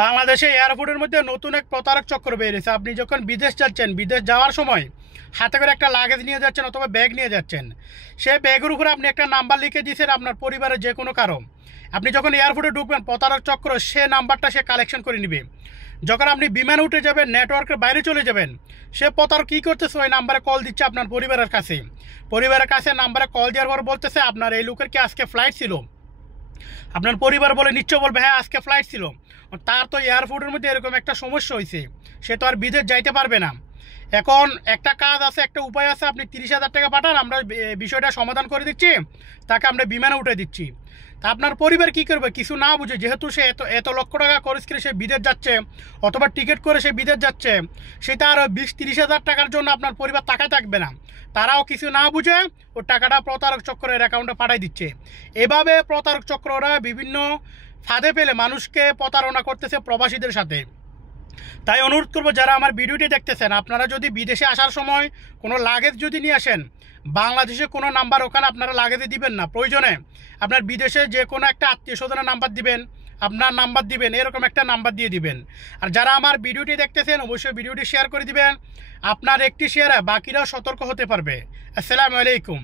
বাংলাদেশে এয়ারপোর্টের মধ্যে নতুন এক প্রতারক চক্র বেরিয়েছে। আপনি যখন বিদেশ যাচ্ছেন, বিদেশ যাওয়ার সময় হাতে করে একটা লাগেজ নিয়ে যাচ্ছেন অথবা ব্যাগ নিয়ে যাচ্ছেন, সেই ব্যাগের উপরে আপনি একটা নাম্বার লিখে দিয়েছেন আপনার পরিবারের যে কোনো কারো। আপনি যখন এয়ারপোর্টে ঢুকবেন, প্রতারক চক্র সে নাম্বারটা সে কালেকশন করে নেবে। যখন আপনি বিমানে উঠে যাবেন, নেটওয়ার্কের বাইরে চলে যাবেন, সে প্রতারক কী করতেছে, ওই নাম্বারে কল দিচ্ছে আপনার পরিবারের কাছে। পরিবারের কাছে নাম্বারে কল দেওয়ার পর বলতেছে আপনার এই লোকের কি আজকে ফ্লাইট ছিল। আপনার পরিবার বলে নিশ্চয় বলবে হ্যাঁ আজকে ফ্লাইট ছিল। তার তো এয়ারপোর্টের মধ্যে এরকম একটা সমস্যা হয়েছে, সে তো আর বিদেশ যাইতে পারবে না। এখন একটা কাজ আছে, একটা উপায় আছে, আপনি 30,000 টাকা পাঠান, আমরা বিষয়টা সমাধান করে দিচ্ছি, তাকে আমরা বিমানে উঠে দিচ্ছি। তা আপনার পরিবার কী করবে কিছু না বুঝে, যেহেতু সে এত এত লক্ষ টাকা খরচ করে সে বিদেশ যাচ্ছে অথবা টিকিট করে সে বিদেশ যাচ্ছে, সেটা আর 20-30,000 টাকার জন্য আপনার পরিবার তাকায় থাকবে না। তারাও কিছু না বুঝে ও টাকাটা প্রতারক চক্রের অ্যাকাউন্টে পাঠাই দিচ্ছে। এভাবে প্রতারক চক্ররা বিভিন্ন ফাঁদে পেলে মানুষকে প্রতারণা করতেছে প্রবাসীদের সাথে। তাই অনুরোধ করবো, যারা আমার ভিডিওটি দেখতেছেন, আপনারা যদি বিদেশে আসার সময় কোনো লাগেজ যদি নিয়ে আসেন, বাংলাদেশে কোনো নাম্বার ওখানে আপনারা লাগেজে দিবেন না। প্রয়োজনে আপনার বিদেশে যে কোনো একটা আত্মীয় স্বজনের নাম্বার দিবেন, আপনার নাম্বার দিবেন, এরকম একটা নাম্বার দিয়ে দিবেন। আর যারা আমার ভিডিওটি দেখতেছেন, অবশ্যই ভিডিওটি শেয়ার করে দিবেন। আপনার একটি শেয়ারে বাকিরাও সতর্ক হতে পারবে। আসসালামু আলাইকুম।